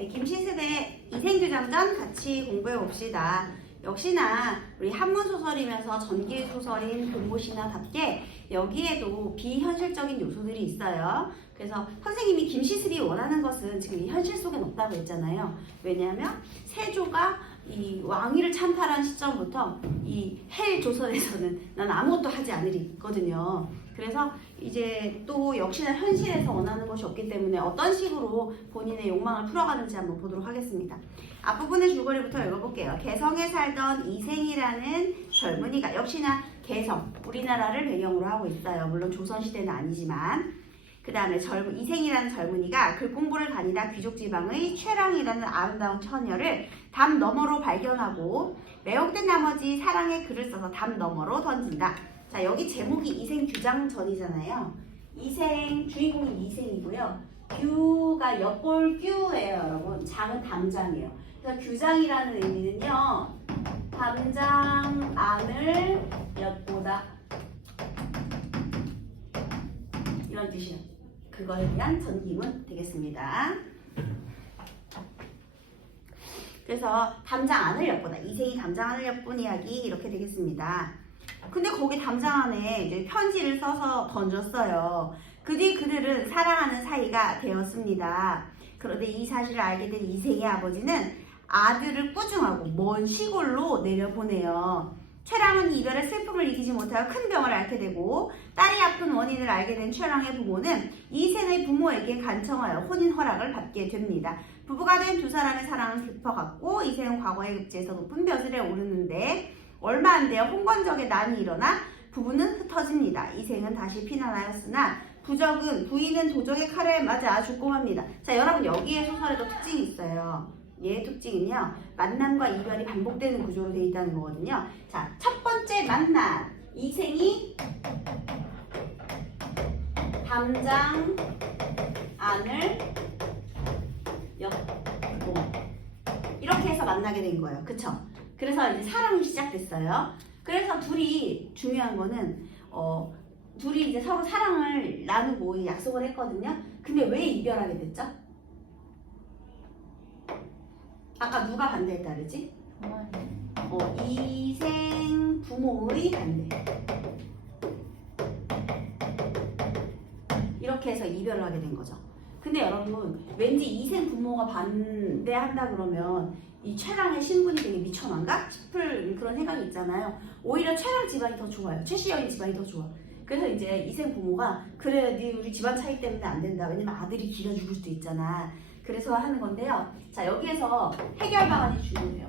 네, 김씨세대 이생규장전 같이 공부해 봅시다. 역시나 우리 한문소설이면서 전기소설인 금보신화답게 여기에도 비현실적인 요소들이 있어요. 그래서 선생님이 김시습이 원하는 것은 지금 이 현실 속엔 없다고 했잖아요. 왜냐하면 세조가 이 왕위를 찬탈한 시점부터 이 헬 조선에서는 난 아무것도 하지 않으리거든요. 그래서 이제 또 역시나 현실에서 원하는 것이 없기 때문에 어떤 식으로 본인의 욕망을 풀어가는지 한번 보도록 하겠습니다. 앞부분의 줄거리부터 읽어볼게요. 개성에 살던 이생이라는 젊은이가, 역시나 개성, 우리나라를 배경으로 하고 있어요. 물론 조선시대는 아니지만. 그 다음에 이생이라는 젊은이가 글공부를 다니다 귀족지방의 최랑이라는 아름다운 처녀를 담 너머로 발견하고 매혹된 나머지 사랑의 글을 써서 담 너머로 던진다. 자, 여기 제목이 이생규장전이잖아요. 이생, 주인공이 이생이고요. 규가 엿볼 규예요, 여러분. 장은 담장이에요. 그래서 규장이라는 의미는요, 담장 안을 엿보다, 이런 뜻이에요. 그거에 대한 전기문 되겠습니다. 그래서 담장 안을 엿보다, 이생이 담장 안을 엿본 이야기, 이렇게 되겠습니다. 근데 거기 담장 안에 이제 편지를 써서 던졌어요. 그 뒤 그들은 사랑하는 사이가 되었습니다. 그런데 이 사실을 알게 된 이생의 아버지는 아들을 꾸중하고 먼 시골로 내려보내요. 최랑은 이별의 슬픔을 이기지 못하여 큰 병을 앓게 되고, 딸이 아픈 원인을 알게 된 최랑의 부모는 이생의 부모에게 간청하여 혼인 허락을 받게 됩니다. 부부가 된 두 사람의 사랑은 깊어갔고, 이생은 과거의 급제에서 높은 벼슬에 오르는데 얼마 안 되어 홍건적의 난이 일어나 부부는 흩어집니다. 이생은 다시 피난하였으나 부인은 도적의 칼에 맞아 죽고 맙니다. 자, 여러분, 여기에 소설에도 특징이 있어요. 얘의 특징은요, 만남과 이별이 반복되는 구조로 되어 있다는 거거든요. 자, 첫 번째 만남, 이생이 담장 안을 엿보, 이렇게 해서 만나게 된 거예요. 그쵸? 그래서 이제 사랑이 시작됐어요. 그래서 둘이, 중요한 거는 둘이 이제 서로 사랑을 나누고 약속을 했거든요. 근데 왜 이별하게 됐죠? 아까 누가 반대했다 그러지? 이생 부모의 반대. 이렇게 해서 이별을 하게 된 거죠. 근데 여러분, 왠지 이생 부모가 반대한다 그러면 이 최랑의 신분이 되게 미천한가 싶을 그런 생각이 있잖아요. 오히려 최랑 집안이 더 좋아요. 최씨 여인 집안이 더 좋아. 그래서 이제 이생 부모가, 그래, 네 우리 집안 차이 때문에 안 된다. 왜냐면 아들이 기가 죽을 수도 있잖아. 그래서 하는 건데요. 자, 여기에서 해결 방안이 중요해요.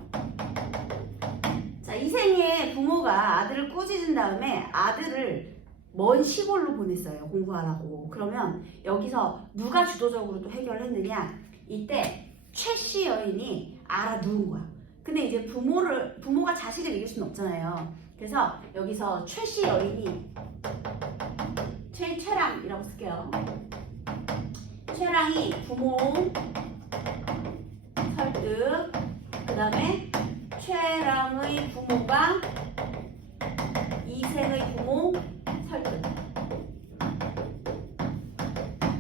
자, 이생의 부모가 아들을 꾸짖은 다음에 아들을 먼 시골로 보냈어요. 공부하라고. 그러면 여기서 누가 주도적으로 또 해결을 했느냐? 이때 최씨 여인이 알아누운 거야. 근데 이제 부모가 자식을 이길 수는 없잖아요. 그래서 여기서 최씨 여인이 최랑이라고 쓸게요. 최랑이 부모 설득, 그 다음에 최랑의 부모가 이생의 부모 설득,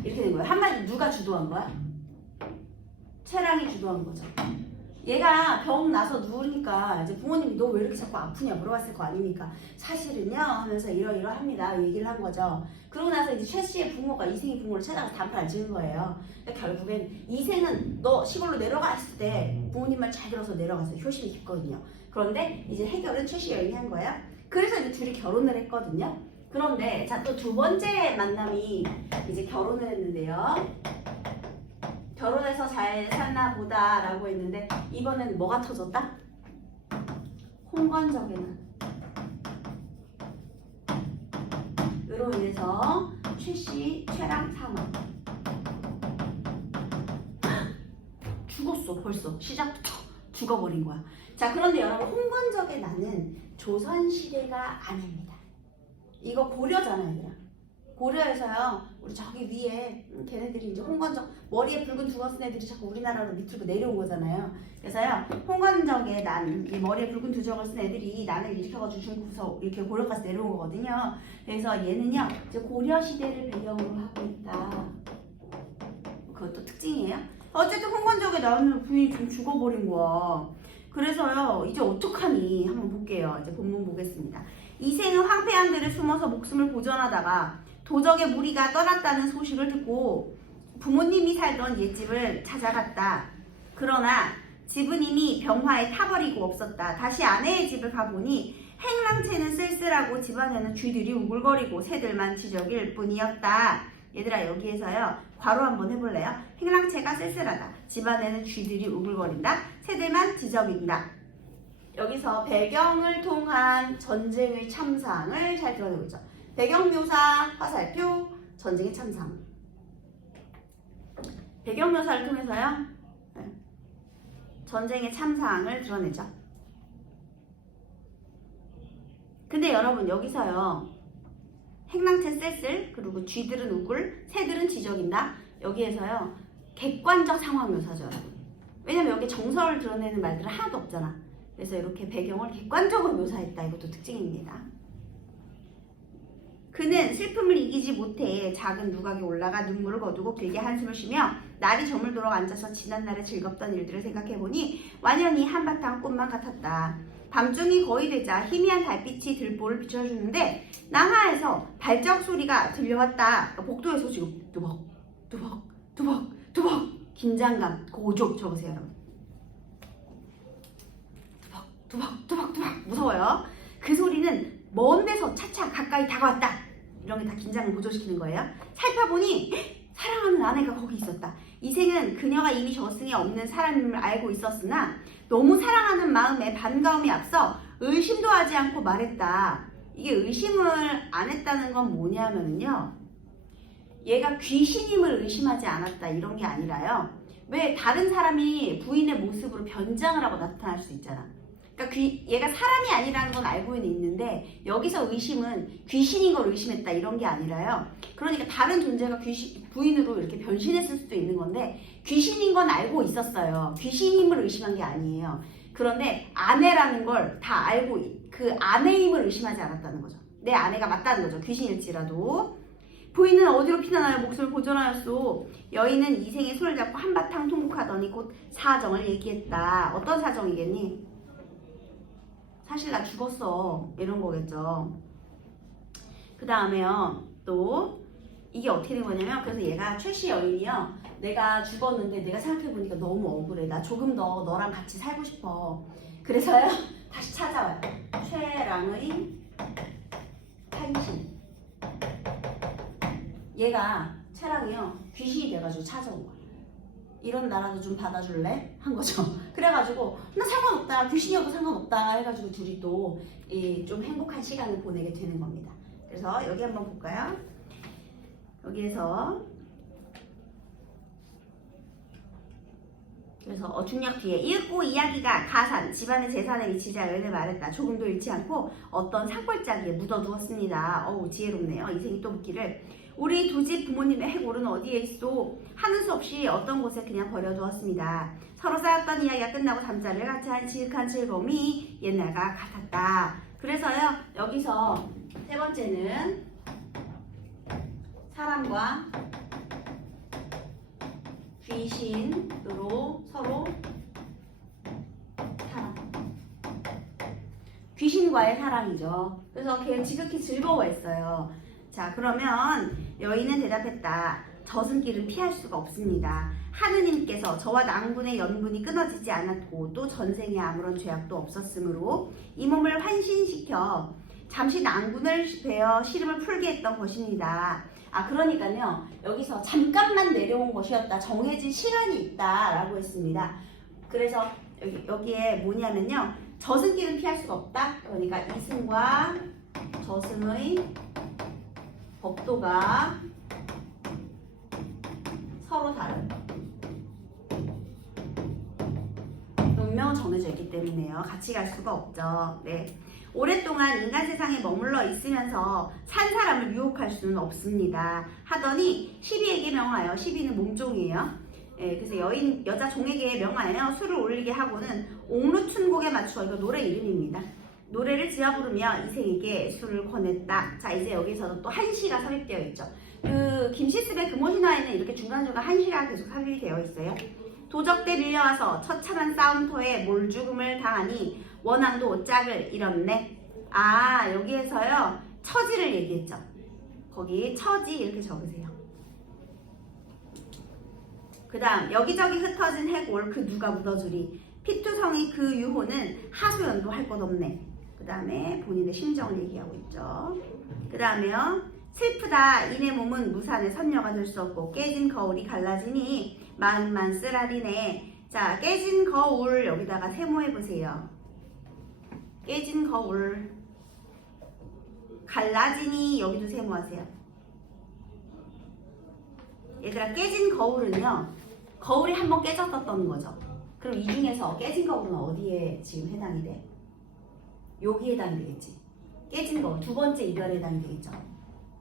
이렇게 된 거예요. 한마디로 누가 주도한 거야? 최랑이 주도한 거죠. 얘가 병 나서 누우니까 이제 부모님이 너 왜 이렇게 자꾸 아프냐 물어봤을 거 아닙니까? 사실은요 하면서 이러이러합니다 얘기를 한 거죠. 그러고 나서 이제 최 씨의 부모가 이생의 부모를 찾아가서 단판을 지은 거예요. 그러니까 결국엔 이생은 너 시골로 내려가 했을 때 부모님 말 잘 들어서 내려갔어요. 효심이 깊거든요. 그런데 이제 해결은 최 씨 여인이 한 거예요. 그래서 이제 둘이 결혼을 했거든요. 그런데 자, 또 두 번째 만남이 이제 결혼을 했는데요. 결혼해서 잘 샀나 보다 라고 했는데 이번엔 뭐가 터졌다? 홍건적의 난으로 인해서 최씨, 최랑 사망. 죽었어. 벌써 시작부터 죽어버린 거야. 자, 그런데 여러분, 홍건적의 난은 조선시대가 아닙니다. 이거 고려잖아요. 얘들아. 고려에서요, 우리 저기 위에 걔네들이 이제 홍건적, 머리에 붉은 두어 쓴 애들이 자꾸 우리나라로 밑으로 내려온 거잖아요. 그래서요, 홍건적의 난, 이 머리에 붉은 두적을 쓴 애들이 난을 일으켜가지고 중국에서 이렇게 고려까지 내려온 거거든요. 그래서 얘는요, 이제 고려 시대를 배경으로 하고 있다. 그것도 특징이에요. 어쨌든 hun건적에 나오면 부인이 좀 죽어버린 거야. 그래서요, 이제 어떡하니? 한번 볼게요. 이제 본문 보겠습니다. 이생은 황폐한 들에 숨어서 목숨을 보존하다가 도적의 무리가 떠났다는 소식을 듣고 부모님이 살던 옛집을 찾아갔다. 그러나 집은 이미 병화에 타버리고 없었다. 다시 아내의 집을 가보니 행랑채는 쓸쓸하고 집안에는 쥐들이 우글거리고 새들만 지저귀일 뿐이었다. 얘들아, 여기에서요, 괄호 한번 해볼래요? 행랑채가 쓸쓸하다. 집안에는 쥐들이 우글거린다. 새들만 지저귀인다. 여기서 배경을 통한 전쟁의 참상을 잘 드러내고 있죠. 배경묘사, 화살표, 전쟁의 참상. 배경묘사를 통해서요, 전쟁의 참상을 드러내죠. 근데 여러분, 여기서요, 행랑채 쓸쓸, 그리고 쥐들은 우글, 새들은 지저귀인다. 여기에서요, 객관적 상황 묘사죠, 여러분. 왜냐면 여기 정서를 드러내는 말들은 하나도 없잖아. 그래서 이렇게 배경을 객관적으로 묘사했다. 이것도 특징입니다. 그는 슬픔을 이기지 못해 작은 누각에 올라가 눈물을 거두고 길게 한숨을 쉬며 날이 저물도록 앉아서 지난날의 즐겁던 일들을 생각해보니 완연히 한바탕 꿈만 같았다. 밤중이 거의 되자 희미한 달빛이 들보를 비춰주는데 낭하에서 발작 소리가 들려왔다. 그러니까 복도에서 지금 두벅 두벅 두벅 두벅 긴장감 고조 적으세요, 여러분. 두벅 두벅 두벅 두벅 무서워요. 그 소리는 먼 데서 차차 가까이 다가왔다. 이런 게 다 긴장을 고조시키는 거예요. 살펴보니 사랑하는 아내가 거기 있었다. 이생은 그녀가 이미 저승에 없는 사람임을 알고 있었으나 너무 사랑하는 마음에 반가움이 앞서 의심도 하지 않고 말했다. 이게 의심을 안 했다는 건 뭐냐면요, 얘가 귀신임을 의심하지 않았다 이런 게 아니라요, 왜 다른 사람이 부인의 모습으로 변장을 하고 나타날 수 있잖아. 그러니까 얘가 사람이 아니라는 건 알고는 있는데 여기서 의심은 귀신인 걸 의심했다 이런 게 아니라요, 그러니까 다른 존재가 부인으로 이렇게 변신했을 수도 있는 건데 귀신인 건 알고 있었어요. 귀신임을 의심한 게 아니에요. 그런데 아내라는 걸 다 알고 그 아내임을 의심하지 않았다는 거죠. 내 아내가 맞다는 거죠. 귀신일지라도. 부인은 어디로 피난하여 목숨을 보존하였소. 여인은 이생의 손을 잡고 한바탕 통곡하더니 곧 사정을 얘기했다. 어떤 사정이겠니? 사실 나 죽었어 이런 거겠죠. 그 다음에요, 또 이게 어떻게 된 거냐면, 그래서 얘가 최씨 여인이요, 내가 죽었는데 내가 생각해보니까 너무 억울해. 나 조금 더 너랑 같이 살고 싶어. 그래서요 다시 찾아와요. 최랑의 탄신. 얘가 최랑이요 귀신이 돼가지고 찾아온 거예요. 이런 나라도 좀 받아줄래? 한 거죠. 그래가지고 나 상관없다, 귀신이어도 상관없다 해가지고 둘이 또 좀 행복한 시간을 보내게 되는 겁니다. 그래서 여기 한번 볼까요? 여기에서 그래서 중력 뒤에 읽고 이야기가 가산 집안의 재산에 미치지 않으려 말했다. 조금도 잃지 않고 어떤 산골짜기에 묻어두었습니다. 어우, 지혜롭네요. 이생이 또 묻기를 우리 두 집 부모님의 해골은 어디에 있소? 하는 수 없이 어떤 곳에 그냥 버려두었습니다. 서로 쌓였던 이야기가 끝나고 잠자리를 같이 한 지극한 즐거움이 옛날과 같았다. 그래서요, 여기서 세 번째는 사람과 귀신으로 서로 사랑. 귀신과의 사랑이죠. 그래서 걔 지극히 즐거워했어요. 자, 그러면 여인은 대답했다. 저승길은 피할 수가 없습니다. 하느님께서 저와 낭군의 연분이 끊어지지 않았고 또 전생에 아무런 죄악도 없었으므로 이 몸을 환신시켜 잠시 낭군을 베어 시름을 풀게 했던 것입니다. 아, 그러니까요, 여기서 잠깐만 내려온 것이었다. 정해진 시간이 있다라고 했습니다. 그래서 여기에 뭐냐면요, 저승길은 피할 수가 없다. 그러니까 이승과 저승의 법도가 서로 다른 운명은 정해져 있기 때문에요. 같이 갈 수가 없죠. 네. 오랫동안 인간 세상에 머물러 있으면서 산 사람을 유혹할 수는 없습니다. 하더니 시비에게 명하여, 시비는 몸종이에요. 예, 그래서 여자 종에게 명하여 술을 올리게 하고는 옥루춘곡에 맞추어, 이거 노래 이름입니다. 노래를 지어 부르며 이생에게 술을 권했다. 자, 이제 여기서도 또 한시가 삽입되어 있죠. 그 김시습의 금오신화에는 이렇게 중간중간 한시가 계속 삽입이 되어 있어요. 도적대 밀려와서 처참한 싸움터에 몰죽음을 당하니 원앙도 짝을 잃었네. 아, 여기에서요 처지를 얘기했죠. 거기 처지 이렇게 적으세요. 그 다음 여기저기 흩어진 해골 그 누가 묻어주리. 피투성이 그 유호는 하소연도 할 것 없네. 그 다음에 본인의 심정을 얘기하고 있죠. 그 다음에요. 슬프다 이내 몸은 무산의 선녀가 될 수 없고 깨진 거울이 갈라지니 마음만 쓰라리네. 자, 깨진 거울 여기다가 세모해보세요. 깨진 거울 갈라지니 여기도 세모하세요. 얘들아, 깨진 거울은요 거울이 한번 깨졌었던 거죠. 그럼 이 중에서 깨진 거울은 어디에 지금 해당이 돼? 여기에 해당이 되겠지. 깨진 거울, 두 번째 이별에 해당이 되겠죠.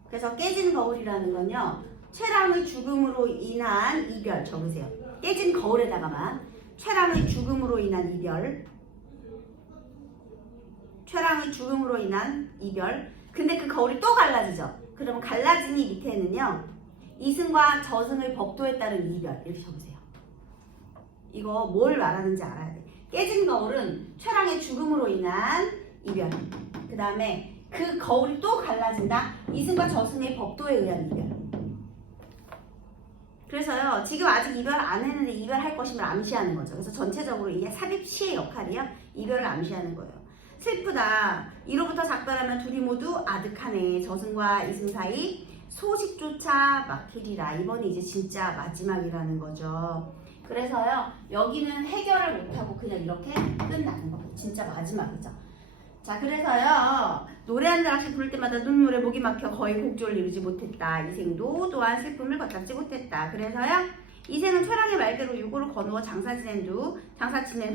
그래서 깨진 거울이라는 건요 최랑의 죽음으로 인한 이별 적으세요. 깨진 거울에다가만 최랑의 죽음으로 인한 이별, 최랑의 죽음으로 인한 이별. 근데 그 거울이 또 갈라지죠. 그러면 갈라지니 밑에는요 이승과 저승의 법도에 따른 이별 이렇게 적으세요. 이거 뭘 말하는지 알아야 돼. 깨진 거울은 최랑의 죽음으로 인한 이별. 그 다음에 그 거울이 또 갈라진다. 이승과 저승의 법도에 의한 이별. 그래서요 지금 아직 이별 안 했는데 이별할 것임을 암시하는 거죠. 그래서 전체적으로 이게 삽입시의 역할이요 이별을 암시하는 거예요. 슬프다. 이로부터 작별하면 둘이 모두 아득하네. 저승과 이승 사이 소식조차 막히리라. 이번이 이제 진짜 마지막이라는 거죠. 그래서요 여기는 해결을 못하고 그냥 이렇게 끝나는 거예요. 진짜 마지막이죠. 자, 그래서요 노래한 장씩 부를 때마다 눈물에 목이 막혀 거의 곡조를 이루지 못했다. 이생도 또한 슬픔을 걷잡지 못했다. 그래서요 이생은 최랑의 말대로 유고를 거누어 장사 지낸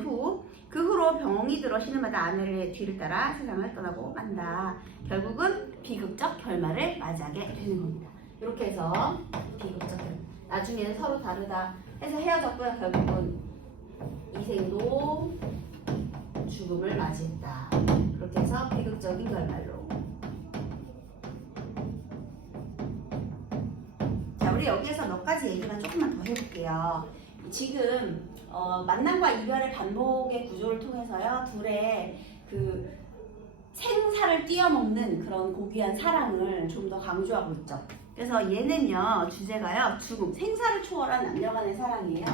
후 그 후로 병이 들어 신음하다 아내의 뒤를 따라 세상을 떠나고 만다. 결국은 비극적 결말을 맞이하게 되는 겁니다. 이렇게 해서 비극적 결말. 나중에는 서로 다르다 해서 헤어졌고요. 결국은 이생도 죽음을 맞이했다. 그렇게 해서 비극적인 결말로. 자, 우리 여기에서 몇 가지 얘기만 조금만 더 해볼게요. 지금 만남과 이별의 반복의 구조를 통해서요 둘의 그 생사를 뛰어넘는 그런 고귀한 사랑을 좀 더 강조하고 있죠. 그래서 얘는요 주제가요 죽음, 생사를 초월한 남녀 간의 사랑이에요.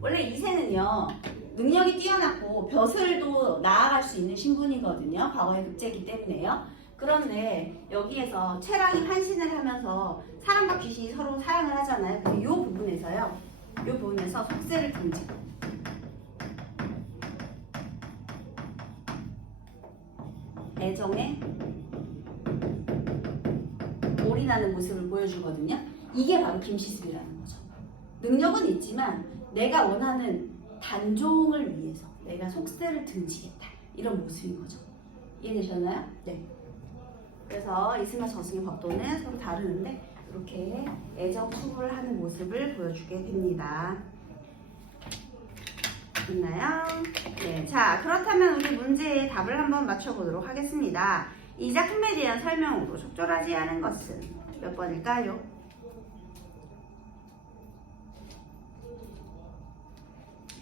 원래 이세는요 능력이 뛰어났고 벼슬도 나아갈 수 있는 신분이거든요. 과거의 급제이기 때문에요. 그런데 여기에서 최랑이 환신을 하면서 사람과 귀신이 서로 사랑을 하잖아요. 근데 이 부분에서요. 이 부분에서 속세를 던지고 애정에 올인하는 모습을 보여주거든요. 이게 바로 김시습이라는 거죠. 능력은 있지만 내가 원하는 단종을 위해서 내가 속세를 등지겠다. 이런 모습인 거죠. 이해되셨나요? 네. 그래서 이승과 저승의 법도는 서로 다르는데 이렇게 애정 추구를 하는 모습을 보여주게 됩니다. 있나요? 네. 자, 그렇다면 우리 문제의 답을 한번 맞춰보도록 하겠습니다. 이 작품에 대한 설명으로 적절하지 않은 것은 몇 번일까요?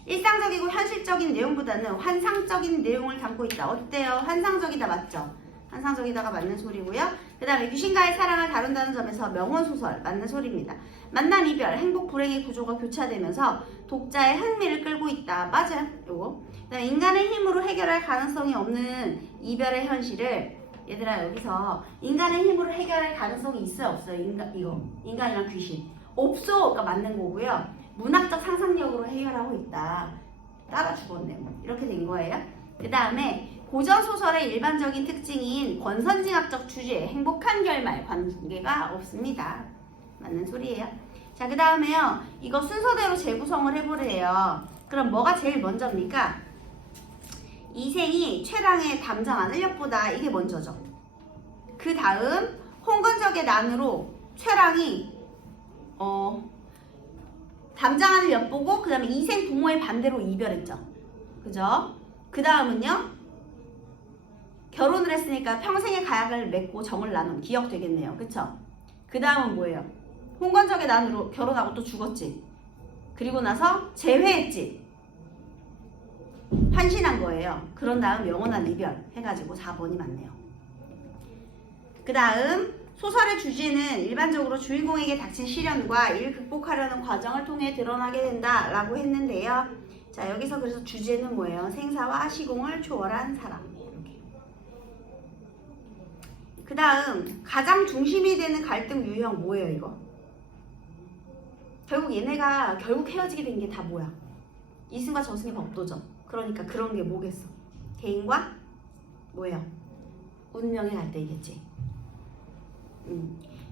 일상적이고 현실적인 내용보다는 환상적인 내용을 담고 있다. 어때요? 환상적이다 맞죠? 환상적이다가 맞는 소리고요. 그 다음에 귀신과의 사랑을 다룬다는 점에서 명언소설 맞는 소리입니다. 만남, 이별, 행복, 불행의 구조가 교차되면서 독자의 흥미를 끌고 있다. 맞아요. 요거. 그 다음에 인간의 힘으로 해결할 가능성이 없는 이별의 현실을 얘들아 여기서 인간의 힘으로 해결할 가능성이 있어요? 없어요? 인간이랑 귀신. 없어. 그러니까 맞는 거고요. 문학적 상상력으로 해결하고 있다. 따라 죽었네. 이렇게 된 거예요. 그 다음에 고전소설의 일반적인 특징인 권선징악적 주제, 행복한 결말, 관계가 없습니다. 맞는 소리예요. 자, 그 다음에요. 이거 순서대로 재구성을 해보래요. 그럼 뭐가 제일 먼저입니까? 이생이 최랑의 담장 안을력보다 이게 먼저죠. 그 다음 홍건적의 난으로 최랑이 담장 안을 엿보고 그 다음에 이생 부모의 반대로 이별했죠. 그죠? 그 다음은요. 결혼을 했으니까 평생의 가약을 맺고 정을 나눈 기억 되겠네요. 그쵸? 그 다음은 뭐예요? 홍건적의 난으로 결혼하고 또 죽었지. 그리고 나서 재회했지. 환신한 거예요. 그런 다음 영원한 이별 해가지고 4번이 맞네요. 그 다음 소설의 주제는 일반적으로 주인공에게 닥친 시련과 이를 극복하려는 과정을 통해 드러나게 된다 라고 했는데요. 자, 여기서 그래서 주제는 뭐예요? 생사와 시공을 초월한 사람. 이렇게. 그 다음 가장 중심이 되는 갈등 유형 뭐예요 이거? 결국 얘네가 결국 헤어지게 된 게 다 뭐야? 이승과 저승의 법도죠. 그러니까 그런 게 뭐겠어? 개인과 뭐예요? 운명의 갈등이겠지.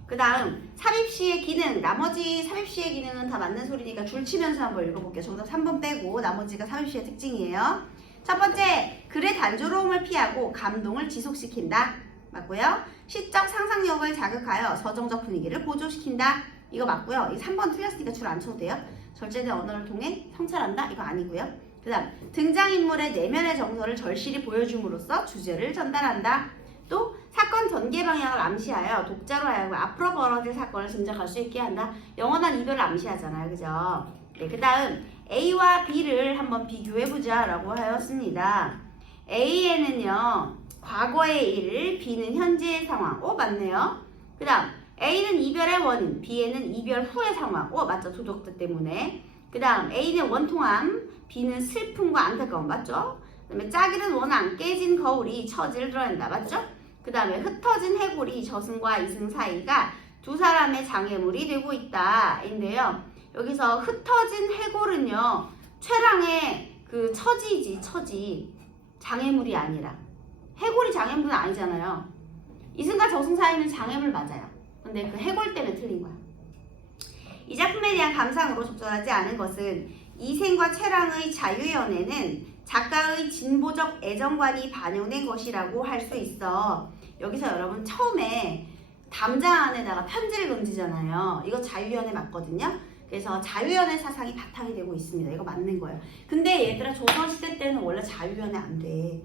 그 다음 삽입시의 기능, 나머지 삽입시의 기능은 다 맞는 소리니까 줄치면서 한번 읽어볼게요. 정답 3번 빼고 나머지가 삽입시의 특징이에요. 첫 번째, 글의 단조로움을 피하고 감동을 지속시킨다. 맞고요. 시적 상상력을 자극하여 서정적 분위기를 고조시킨다. 이거 맞고요. 이 3번 틀렸으니까 줄 안 쳐도 돼요. 절제된 언어를 통해 성찰한다. 이거 아니고요. 그 다음 등장인물의 내면의 정서를 절실히 보여줌으로써 주제를 전달한다. 또 사건 전개 방향을 암시하여 독자로 하여금 앞으로 벌어질 사건을 짐작할 수 있게 한다. 영원한 이별을 암시하잖아요. 그죠? 네, 그 다음 A와 B를 한번 비교해보자 라고 하였습니다. A에는요 과거의 일, B는 현재의 상황. 맞네요. 그 다음 A는 이별의 원인, B에는 이별 후의 상황. 맞죠? 도덕도 때문에. 그 다음 A는 원통함, B는 슬픔과 안타까움. 맞죠? 그 다음에 짝이는 원 안 깨진 거울이 처지를 드러낸다. 맞죠? 그 다음에 흩어진 해골이 저승과 이승 사이가 두 사람의 장애물이 되고 있다. 인데요. 여기서 흩어진 해골은요. 최랑의 그 처지이지, 처지. 장애물이 아니라. 해골이 장애물은 아니잖아요. 이승과 저승 사이는 장애물 맞아요. 근데 그 해골 때문에 틀린 거야. 이 작품에 대한 감상으로 적절하지 않은 것은 이생과 최랑의 자유연애는 작가의 진보적 애정관이 반영된 것이라고 할 수 있어. 여기서 여러분 처음에 담장 안에다가 편지를 던지잖아요. 이거 자유연애 맞거든요. 그래서 자유연애 사상이 바탕이 되고 있습니다. 이거 맞는 거예요. 근데 얘들아 조선시대 때는 원래 자유연애 안 돼.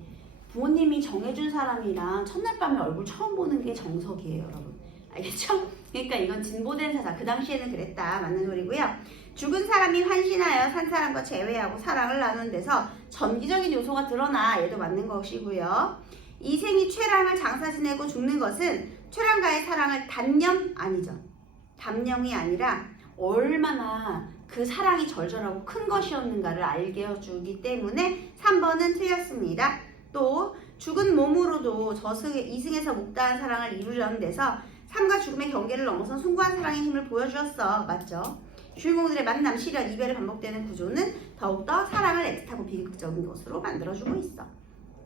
부모님이 정해준 사람이랑 첫날 밤에 얼굴 처음 보는 게 정석이에요, 여러분. 알겠죠? 그러니까 이건 진보된 사상. 그 당시에는 그랬다. 맞는 소리고요. 죽은 사람이 환신하여 산 사람과 재회하고 사랑을 나누는 데서 전기적인 요소가 드러나. 얘도 맞는 것이고요. 이생이 최랑을 장사 지내고 죽는 것은 최랑과의 사랑을 단념 아니죠. 담념이 아니라 얼마나 그 사랑이 절절하고 큰 것이었는가를 알게 해주기 때문에 3번은 틀렸습니다. 또 죽은 몸으로도 이승에서 목다한 사랑을 이루려는 데서 삶과 죽음의 경계를 넘어선 숭고한 사랑의 힘을 보여주었어. 맞죠? 주인공들의 만남, 시련, 이별이 반복되는 구조는 더욱더 사랑을 애틋하고 비극적인 것으로 만들어주고 있어.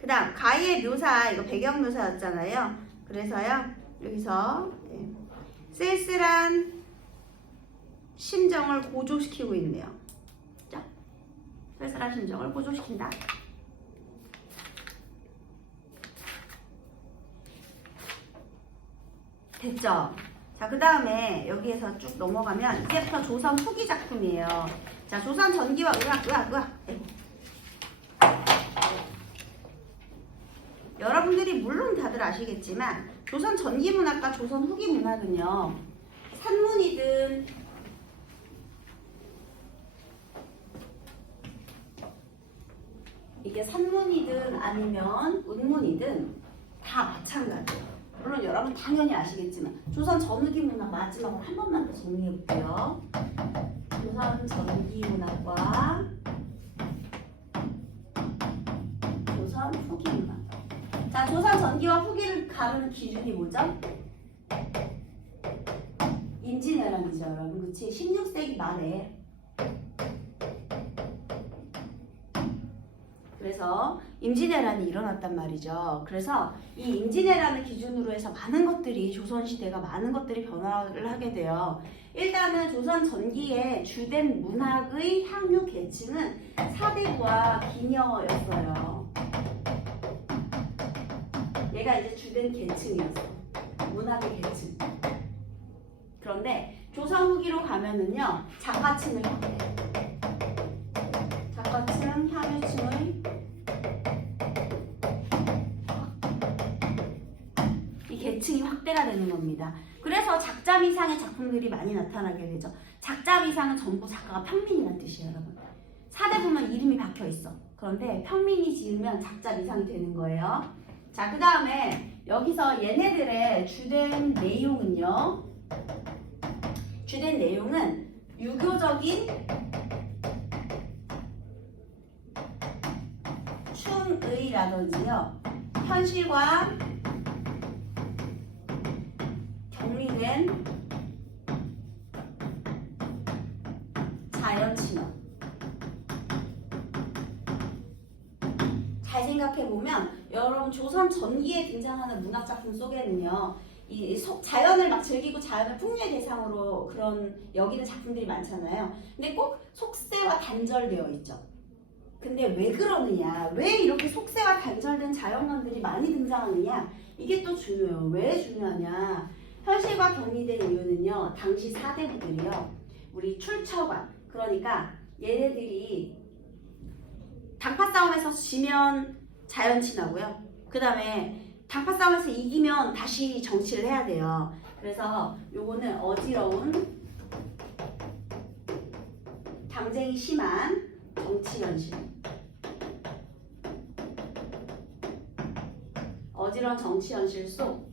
그 다음 가희의 묘사, 이거 배경 묘사였잖아요. 그래서요 여기서 쓸쓸한 심정을 고조시키고 있네요. 자, 쓸쓸한 심정을 고조시킨다. 됐죠? 자, 그 다음에 여기에서 쭉 넘어가면 이제부터 조선 후기 작품이에요. 자, 조선 전기와 의학. 여러분들이 물론 다들 아시겠지만 조선 전기 문학과 조선 후기 문학은요. 산문이든 이게 산문이든 아니면 운문이든 다 마찬가지예요. 물론 여러분 당연히 아시겠지만 조선 전후기 문학 마지막으로 한 번만 더 정리해 볼게요. 조선 전기 문학과 조선 후기 문학. 자, 조선 전기와 후기를 가르는 기준이 뭐죠? 임진왜란이죠, 여러분. 그치? 16세기 말에. 그래서 임진왜란이 일어났단 말이죠. 그래서 이 임진왜란을 기준으로 해서 많은 것들이 조선시대가 많은 것들이 변화를 하게 돼요. 일단은 조선 전기의 주된 문학의 향유 계층은 사대부와 기녀였어요. 얘가 이제 주된 계층이었어. 문학의 계층. 그런데 조선 후기로 가면은요 작가층을 확대. 작가층, 향유층의 계층이 확대가 되는 겁니다. 그래서 작자 이상의 작품들이 많이 나타나게 되죠. 작자 이상은 전부 작가가 평민이라는 뜻이에요, 여러분. 사대 보면 이름이 박혀 있어. 그런데 평민이 지으면 작자 이상이 되는 거예요. 자, 그 다음에 여기서 얘네들의 주된 내용은요. 주된 내용은 유교적인 충의라든지요. 현실과 격리된 자연 친화. 잘 생각해보면 여러분 조선 전기에 등장하는 문학작품 속에는요. 자연을 막 즐기고 자연을 풍류의 대상으로 그런 여기는 작품들이 많잖아요. 근데 꼭 속세와 단절되어 있죠. 근데 왜 그러느냐? 왜 이렇게 속세와 단절된 자연관들이 많이 등장하느냐? 이게 또 중요해요. 왜 중요하냐? 현실과 격리된 이유는요. 당시 사대부들이요. 우리 출처관, 그러니까 얘네들이 당파 싸움에서 지면 자연 친하고요. 그 다음에 당파 싸움에서 이기면 다시 정치를 해야 돼요. 그래서 요거는 어지러운 당쟁이 심한 정치 현실. 어지러운 정치 현실 속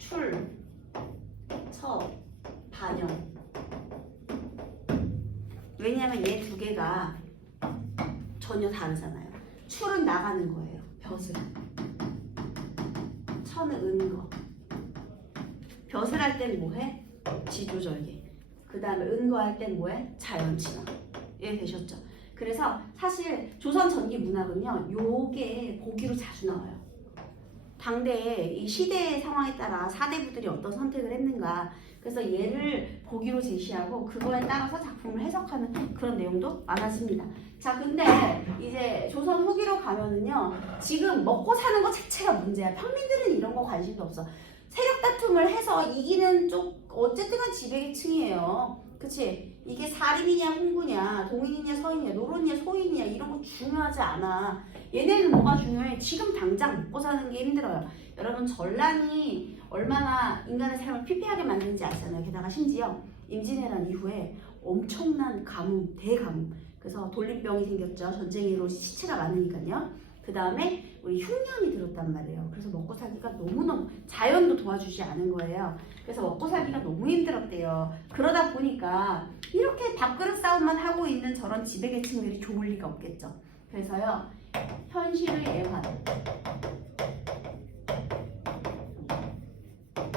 반영. 왜냐하면 얘 두 개가 전혀 다르잖아요. 출은 나가는 거예요. 벼슬. 처는 은 거. 벼슬 할 땐 뭐해? 지조절개. 그 다음에 은거 할 땐 뭐해? 자연친화. 이해되셨죠? 그래서 사실 조선 전기 문학은요. 요게 보기로 자주 나와요. 당대의 이 시대의 상황에 따라 사대부들이 어떤 선택을 했는가. 그래서 얘를 보기로 제시하고 그거에 따라서 작품을 해석하는 그런 내용도 많아집니다. 자, 근데 이제 조선 후기로 가면은요. 지금 먹고 사는 것 자체가 문제야. 평민들은 이런 거 관심도 없어. 세력 다툼을 해서 이기는 쪽 어쨌든 간 지배계층이에요. 그치? 이게 사림이냐 홍구냐 동인이냐 서인이냐 노론이냐 소인이냐 이런 거 중요하지 않아. 얘네는 뭐가 중요해? 지금 당장 먹고 사는 게 힘들어요. 여러분 전란이 얼마나 인간의 삶을 피폐하게 만드는지 아시잖아요. 게다가 심지어 임진왜란 이후에 엄청난 가뭄, 대가뭄. 그래서 돌림병이 생겼죠. 전쟁으로 시체가 많으니까요. 그 다음에 우리 흉년이 들었단 말이에요. 그래서 먹고 살기가 너무너무 자연도 도와주지 않은 거예요. 그래서 먹고 살기가 너무 힘들었대요. 그러다 보니까 이렇게 밥그릇 싸움만 하고 있는 저런 지배계층들이 좋을 리가 없겠죠. 그래서요. 현실의 애환.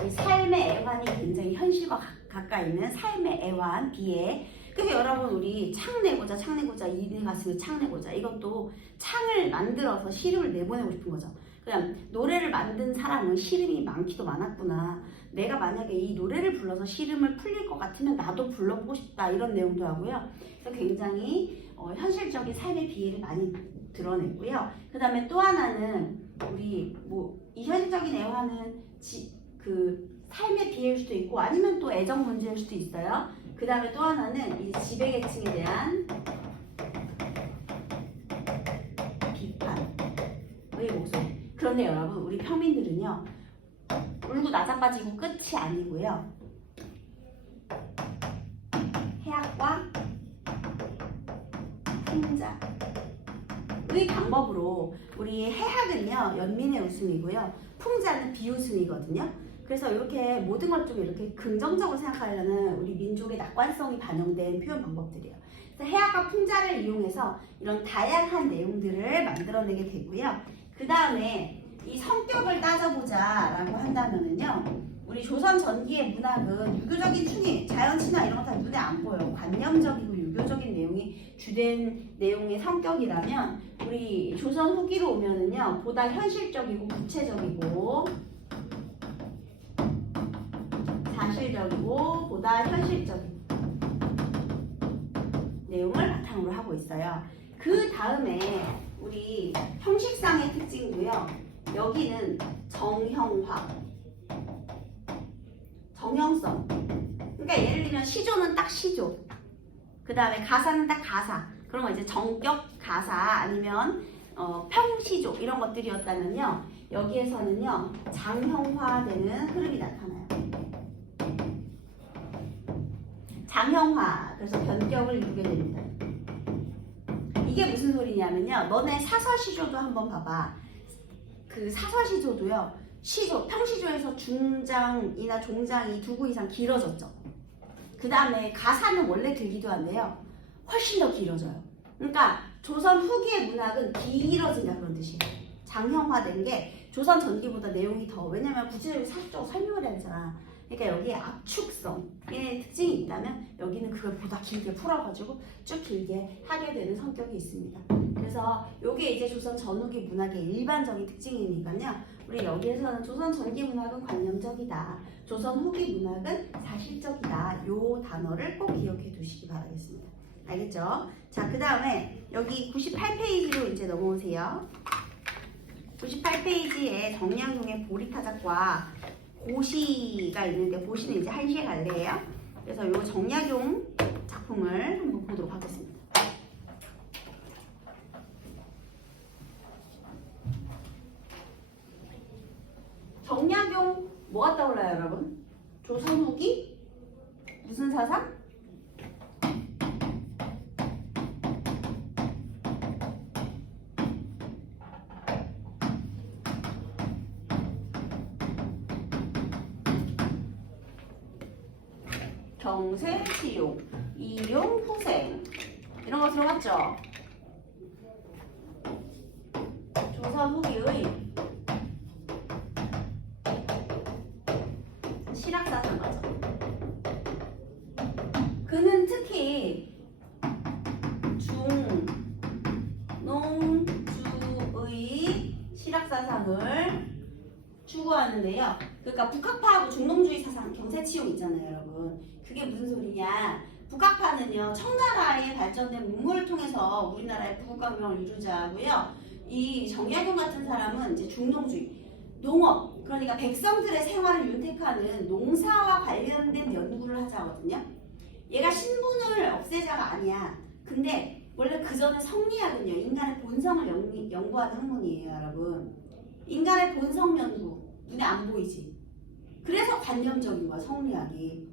이 삶의 애환이 굉장히 현실과 가까이 있는 삶의 애환, 비애. 그래서 여러분 우리 창내고자 이내 가슴에 창내고자 이것도 창을 만들어서 시름을 내보내고 싶은 거죠. 그냥 노래를 만든 사람은 시름이 많기도 많았구나. 내가 만약에 이 노래를 불러서 시름을 풀릴 것 같으면 나도 불러보고 싶다 이런 내용도 하고요. 그래서 굉장히 현실적인 삶의 비애를 많이 드러냈고요. 그 다음에 또 하나는 우리 이 현실적인 애환은 삶의 비애일 수도 있고 아니면 또 애정 문제일 수도 있어요. 그 다음에 또 하나는 이 지배계층에 대한 비판의 목소리. 그런데 여러분 우리 평민들은요 울고 나자빠지고 끝이 아니고요. 해학과 풍자의 방법으로 우리 해학은요 연민의 웃음이고요. 풍자는 비웃음이거든요. 그래서 이렇게 모든 걸 좀 이렇게 긍정적으로 생각하려는 우리 민족의 낙관성이 반영된 표현 방법들이에요. 그래서 해학과 풍자를 이용해서 이런 다양한 내용들을 만들어내게 되고요. 그 다음에 이 성격을 따져보자 라고 한다면은요. 우리 조선 전기의 문학은 유교적인 충의, 자연 친화 이런 거 다 눈에 안 보여요. 관념적이고 유교적인 내용이 주된 내용의 성격이라면 우리 조선 후기로 오면은요. 보다 현실적이고 구체적이고 사실적이고 보다 현실적인 내용을 바탕으로 하고 있어요. 그 다음에 우리 형식상의 특징도요. 여기는 정형화, 정형성. 그러니까 예를 들면 시조는 딱 시조, 그 다음에 가사는 딱 가사. 그런 거 이제 정격 가사 아니면 평시조 이런 것들이었다면요. 여기에서는요 장형화되는 흐름이 나타나요. 장형화, 그래서 변격을 이루게 됩니다. 이게 무슨 소리냐면요, 너네 사설시조도 한번 봐봐. 그 사설시조도요, 시조, 평시조에서 중장이나 종장이 두 구 이상 길어졌죠. 그 다음에 가사는 원래 길기도 한데요, 훨씬 더 길어져요. 그러니까 조선 후기의 문학은 길어진다 그런 뜻이에요. 장형화된 게 조선 전기보다 내용이 더, 왜냐면 구체적으로 사실적으로 설명을 해야 되잖아. 그러니까 여기에 압축성의 특징이 있다면 여기는 그걸 보다 길게 풀어가지고 쭉 길게 하게 되는 성격이 있습니다. 그래서 이게 이제 조선 전후기 문학의 일반적인 특징이니까요. 우리 여기에서는 조선 전기 문학은 관념적이다, 조선 후기 문학은 사실적이다, 요 단어를 꼭 기억해 두시기 바라겠습니다. 알겠죠? 자, 그 다음에 여기 98페이지로 이제 넘어오세요. 98페이지에 정량용의 보리타작과 고시가 있는데, 고시는 이제 한시에 갈래요. 그래서 요 정약용 작품을 한번 보도록 하겠습니다. 정약용 뭐가 떠올라요, 여러분? 조선 후기? 무슨 사상? 경세, 치용, 이용, 후생, 이런 거 들어갔죠? 조선 후기의 실학사상 과정. 그는 특히 중농주의 실학사상을 추구하는데요. 그러니까 북학파하고 중농주의 사상, 경세치용 있잖아요, 여러분. 그게 무슨 소리냐? 북학파는요, 청나라의 발전된 문물을 통해서 우리나라의 부국강명을 이루자고요. 이 정약용 같은 사람은 이제 중농주의, 농업, 그러니까 백성들의 생활을 윤택하는 농사와 관련된 연구를 하자 하거든요. 얘가 신분을 없애자가 아니야. 근데 원래 그 전에 성리학은요, 인간의 본성을 연구하는 학문이에요, 여러분. 인간의 본성 연구, 눈에 안 보이지. 그래서 관념적인 거야, 성리학이.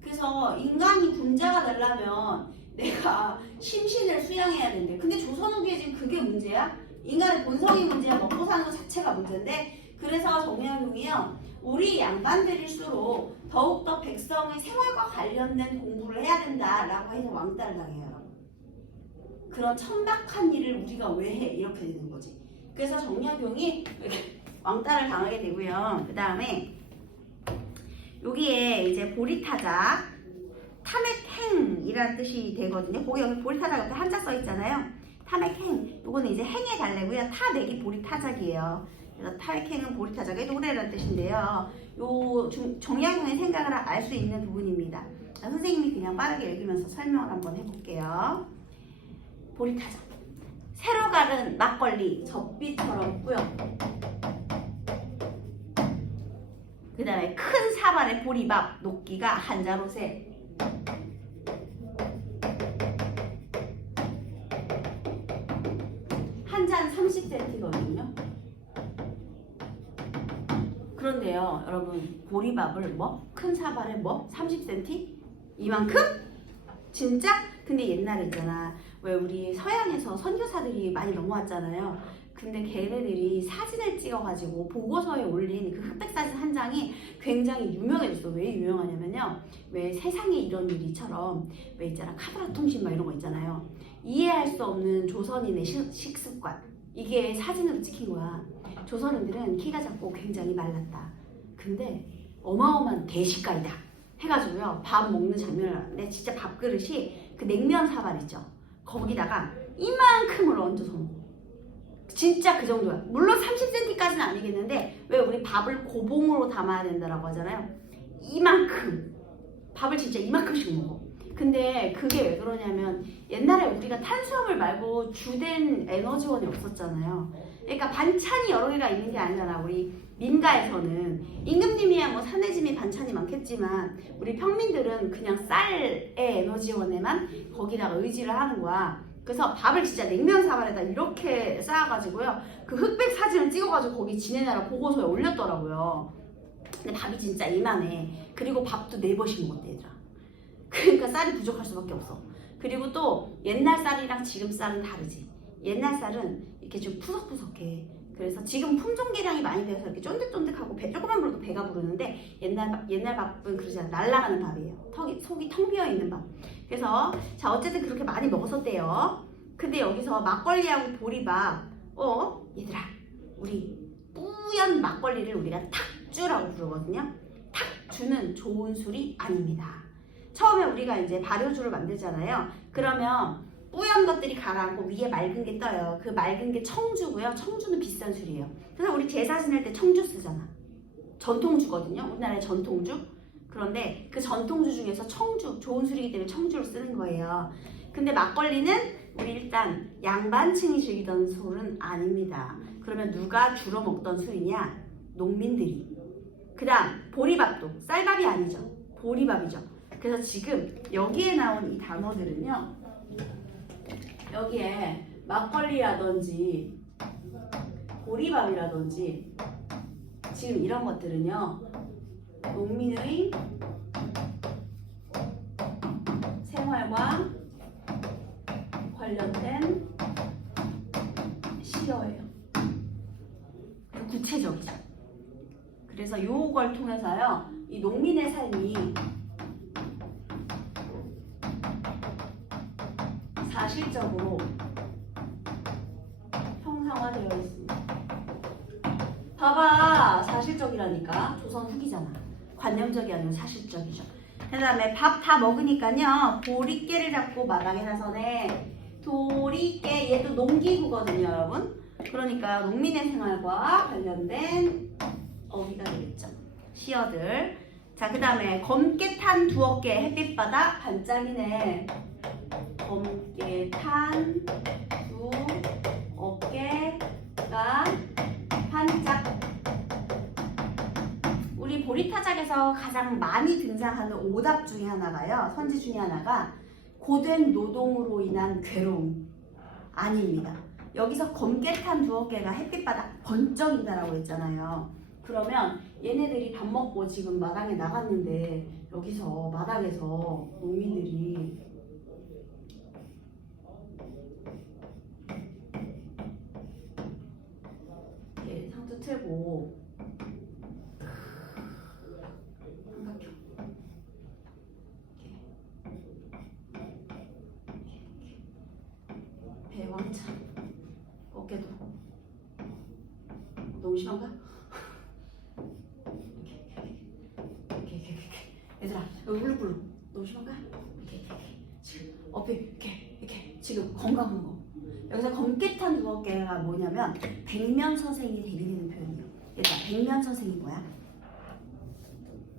그래서 인간이 군자가 되려면 내가 심신을 수양해야 된대. 근데 조선 후기에 지금 그게 문제야? 인간의 본성이 문제야, 먹고 사는 것 자체가 문제인데. 그래서 정약용이요, 우리 양반들일수록 더욱더 백성의 생활과 관련된 공부를 해야 된다라고 해서 왕따를 당해요. 그런 천박한 일을 우리가 왜 해? 이렇게 되는 거지. 그래서 정약용이 왕따를 당하게 되고요. 그 다음에 여기에 이제 보리타작, 탐액행이라는 뜻이 되거든요. 거기 여기 보리타작 옆에 한자 써 있잖아요. 탐액행, 요거는 이제 행에 달래고요. 타맥이 보리타작이에요. 그래서 탐액행은 보리타작의 노래라는 뜻인데요. 요 정약용의 생각을 알 수 있는 부분입니다. 선생님이 그냥 빠르게 읽으면서 설명을 한번 해볼게요. 보리타작. 새로 갈은 막걸리 젖비처럼 뿌옇고, 그 다음에 큰 사발의 보리밥 녹기가 한 자로세. 한 잔 30cm거든요. 그런데요, 여러분, 보리밥을 뭐? 큰 사발에 뭐? 30cm? 이만큼? 진짜? 근데 옛날에 있잖아, 왜 우리 서양에서 선교사들이 많이 넘어왔잖아요. 근데 걔네들이 사진을 찍어가지고 보고서에 올린 그 흑백 사진 한 장이 굉장히 유명해졌어. 왜 유명하냐면요, 왜 세상에 이런 일이처럼 왜 있잖아, 카드라 통신 막 이런 거 있잖아요. 이해할 수 없는 조선인의 식습관, 이게 사진으로 찍힌 거야. 조선인들은 키가 작고 굉장히 말랐다. 근데 어마어마한 대식가이다 해가지고요, 밥 먹는 장면을 하는데 진짜 밥그릇이 그 냉면 사발 있죠, 거기다가 이만큼을 얹어서 먹어. 진짜 그 정도야. 물론 30cm까지는 아니겠는데, 왜 우리 밥을 고봉으로 담아야 된다라고 하잖아요. 이만큼 밥을 진짜 이만큼씩 먹어. 근데 그게 왜 그러냐면, 옛날에 우리가 탄수화물 말고 주된 에너지원이 없었잖아요. 그러니까 반찬이 여러 개가 있는 게 아니잖아. 우리 민가에서는 임금님이야 뭐 사내짐이 반찬이 많겠지만, 우리 평민들은 그냥 쌀의 에너지원에만 거기다가 의지를 하는 거야. 그래서 밥을 진짜 냉면 사발에다 이렇게 쌓아가지고요. 그 흑백 사진을 찍어가지고 거기 지네 나라 보고서에 올렸더라고요. 근데 밥이 진짜 이만해. 그리고 밥도 4번씩 먹었대 얘들아. 그러니까 쌀이 부족할 수밖에 없어. 그리고 또 옛날 쌀이랑 지금 쌀은 다르지. 옛날 쌀은 이렇게 좀 푸석푸석해. 그래서 지금 품종개량이 많이 돼서 이렇게 쫀득쫀득하고 조금만 불어도 배가 부르는데 옛날 밥은 그러지 않아. 날아가는 밥이에요. 속이 텅 비어있는 밥. 그래서 자 어쨌든 그렇게 많이 먹었었대요. 근데 여기서 막걸리하고 보리밥 얘들아 우리 뿌연 막걸리를 우리가 탁주라고 부르거든요. 탁주는 좋은 술이 아닙니다. 처음에 우리가 이제 발효주를 만들잖아요. 그러면 뿌연 것들이 가라앉고 위에 맑은 게 떠요. 그 맑은 게 청주고요. 청주는 비싼 술이에요. 그래서 우리 제사 지낼 때 청주 쓰잖아. 전통주거든요. 우리나라의 전통주. 그런데 그 전통주 중에서 청주, 좋은 술이기 때문에 청주를 쓰는 거예요. 근데 막걸리는 우리 일단 양반층이 즐기던 술은 아닙니다. 그러면 누가 주로 먹던 술이냐? 농민들이. 그 다음 보리밥도 쌀밥이 아니죠. 보리밥이죠. 그래서 지금 여기에 나온 이 단어들은요. 여기에 막걸리라든지 보리밥이라든지 지금 이런 것들은요. 농민의 생활과 관련된 시어예요. 구체적이죠. 그래서 요걸 통해서요. 이 농민의 삶이 사실적으로 형상화되어 있습니다. 봐봐. 사실적이라니까. 조선 후기잖아. 관념적이 아니라 사실적이죠. 그 다음에 밥 다 먹으니까요. 보리깨를 잡고 마당에 나서네. 도리깨 얘도 농기구거든요 여러분. 그러니까 농민의 생활과 관련된 어휘가 되겠죠. 시어들. 자, 그 다음에 검게 탄 두 어깨 햇빛바다 반짝이네. 검게 탄 두 어깨가 반짝. 우리 보리타작에서 가장 많이 등장하는 오답 중에 하나가요. 선지 중에 하나가 고된 노동으로 인한 괴로움. 아닙니다. 여기서 검게 탄 두 어깨가 햇빛바다 번쩍인다라고 했잖아요. 그러면 얘네들이 밥 먹고 지금 마당에 나갔는데 여기서 마당에서 농민들이 이렇게 상투 틀고 삼각형 배왕창 어깨도 너무 심한가? 얘들아 여기 울룩울룩 너무 심한가? 이렇게 지금 어깨 이렇게 지금 건강한 거. 여기서 검게탄 두 어깨가 뭐냐면 백면서생이 대비되는 표현이에요. 얘들아 백면서생이 뭐야?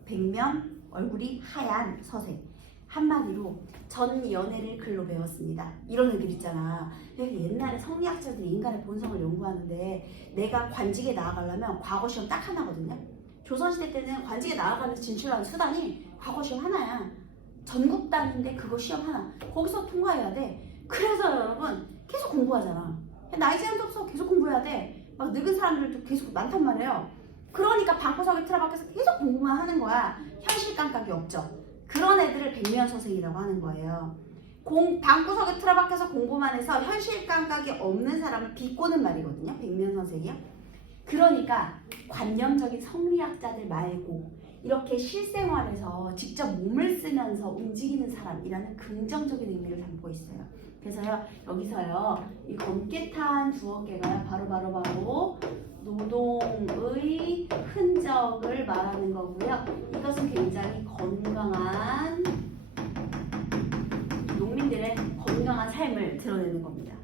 백면 얼굴이 하얀 서생. 한마디로 전 연애를 글로 배웠습니다. 이런 애들 있잖아. 옛날에 성리학자들이 인간의 본성을 연구하는데 내가 관직에 나아가려면 과거 시험 딱 하나거든요. 조선시대 때는 관직에 나아가면서 진출하는 수단이 과거 시험 하나야. 전국단인데 그거 시험 하나. 거기서 통과해야 돼. 그래서 여러분 계속 공부하잖아. 나이 제한도 없어. 계속 공부해야 돼. 막 늙은 사람들도 계속 많단 말이에요. 그러니까 방구석에 틀어박혀서 계속 공부만 하는 거야. 현실 감각이 없죠. 그런 애들을 백면서생이라고 하는 거예요. 방구석에 틀어박혀서 공부만 해서 현실 감각이 없는 사람을 비꼬는 말이거든요. 백면서생이요. 그러니까 관념적인 성리학자들 말고 이렇게 실생활에서 직접 몸을 쓰면서 움직이는 사람이라는 긍정적인 의미를 담고 있어요. 그래서요 여기서요 이 검게 탄 두 어깨가 바로 노동의 흔적을 말하는 거고요. 이것은 굉장히 건강한 농민들의 건강한 삶을 드러내는 겁니다.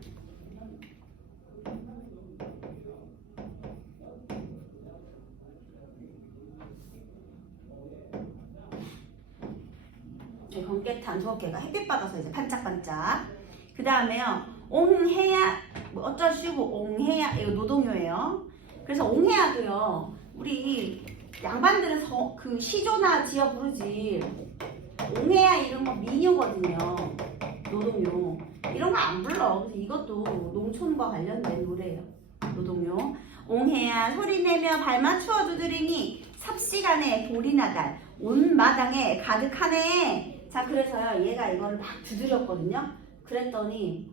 검게 탄 두 어깨가 햇빛 받아서 이제 반짝반짝. 그 다음에요 옹해야 어쩔 쉬고 옹해야 이거 노동요예요. 그래서 옹해야도요 우리 양반들은 그 시조나 지어 부르지 옹해야 이런 거 민요거든요. 노동요. 이런 거 안 불러. 그래서 이것도 농촌과 관련된 노래예요. 노동요. 옹해야 소리내며 발맞추어 두드리니 삽시간에 보리나달 온 마당에 가득하네. 자, 그래서요 얘가 이거를 막 두드렸거든요. 그랬더니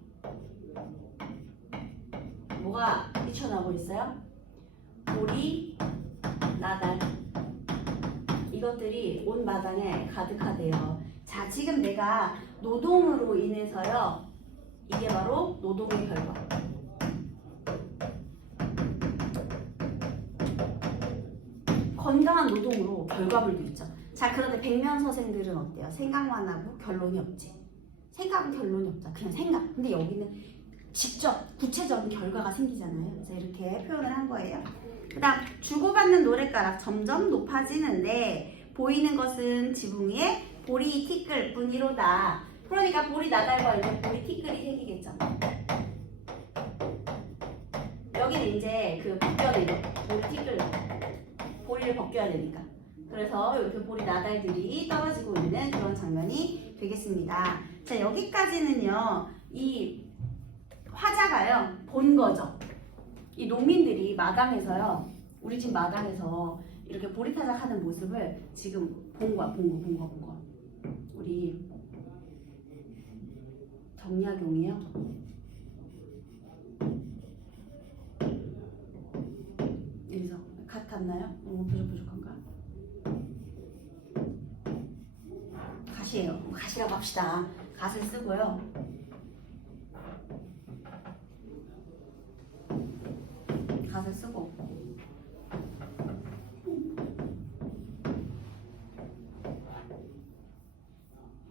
뭐가 뛰쳐나오고 있어요? 보리, 나달 이것들이 온 마당에 가득하대요. 자, 지금 내가 노동으로 인해서요 이게 바로 노동의 결과. 건강한 노동으로 결과물도 있죠. 자, 그런데 백면서생들은 어때요? 생각만 하고 결론이 없지. 생각은 결론이 없다. 그냥 생각. 근데 여기는 직접 구체적인 결과가 생기잖아요. 그래서 이렇게 표현을 한 거예요. 그 다음 주고받는 노랫가락 점점 높아지는데 보이는 것은 지붕 위에 보리 티끌 뿐이로다. 그러니까 보리 나달과 이제 보리 티끌이 생기겠죠. 여기는 이제 그 벗겨야 되죠. 보리 티끌 보리를 벗겨야 되니까. 그래서 이렇게 보리 나달들이 떨어지고 있는 그런 장면이 되겠습니다. 자, 여기까지는요 이 화자가요 본 거죠. 이 농민들이 마당에서요 우리 집 마당에서 이렇게 보리타작하는 모습을 지금 본 거야. 본 거. 우리 정약용이요. 여기서 갓 같나요? 너무 부족한가? 갓이에요. 갓이라고 합시다. 갓을 쓰고요. 갓을 쓰고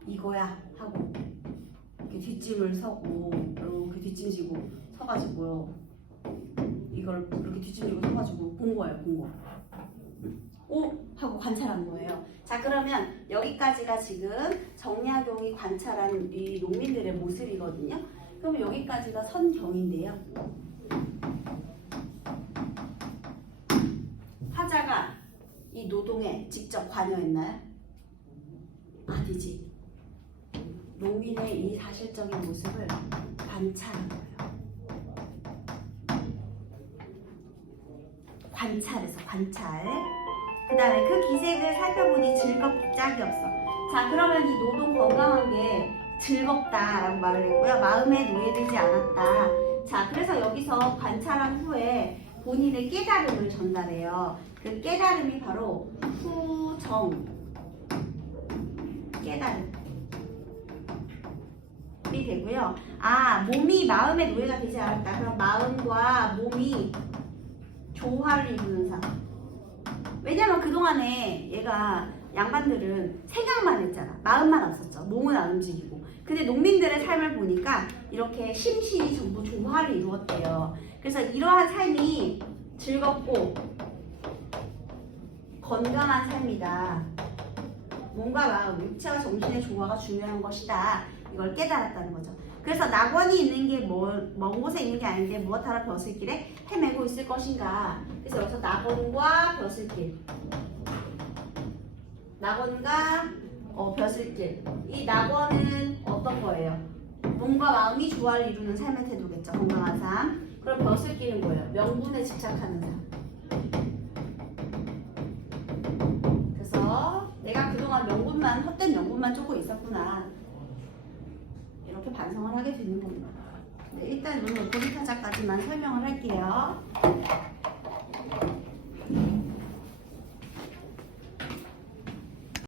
이거야 하고 이렇게 뒷짐을 서고 이렇게 뒷짐지고 서가지고요. 이걸 이렇게 뒷짐지고 서가지고 본 거예요. 오! 하고 관찰한 거예요. 자, 그러면 여기까지가 지금 정약용이 관찰한 이 농민들의 모습이거든요. 그럼 여기까지가 선경인데요. 화자가 이 노동에 직접 관여했나요? 아니지. 농민의 이 사실적인 모습을 관찰한 거예요. 관찰. 그 다음에 그 기색을 살펴보니 즐겁기 짝이 없어. 자, 그러면 이 노동 건강한 게 즐겁다라고 말을 했고요. 마음에 노예되지 않았다. 자, 그래서 여기서 관찰한 후에 본인의 깨달음을 전달해요. 그 깨달음이 바로 후정 깨달음이 되고요. 아, 몸이 마음의 노예가 되지 않았다. 그럼 마음과 몸이 조화를 이루는 삶. 왜냐면 그동안에 얘가 양반들은 생각만 했잖아. 마음만 없었죠. 몸은 안 움직이고. 근데 농민들의 삶을 보니까 이렇게 심신이 전부 조화를 이루었대요. 그래서 이러한 삶이 즐겁고 건강한 삶이다. 몸과 마음, 육체와 정신의 조화가 중요한 것이다. 이걸 깨달았다는 거죠. 그래서 낙원이 있는 게 먼 곳에 있는 게 아닌데 무엇하라 벼슬길에 헤매고 있을 것인가. 그래서 여기서 낙원과 벼슬길, 낙원과 벼슬길. 이 낙원은 어떤 거예요? 몸과 마음이 조화를 이루는 삶의 태도겠죠. 건강한 삶. 그럼 벼슬길은 뭐예요? 명분에 집착하는 삶. 그래서 내가 그동안 헛된 명분만 쫓고 있었구나. 이렇게 반성을 하게 되는 겁니다. 네, 일단 오늘 보리타작까지만 설명을 할게요.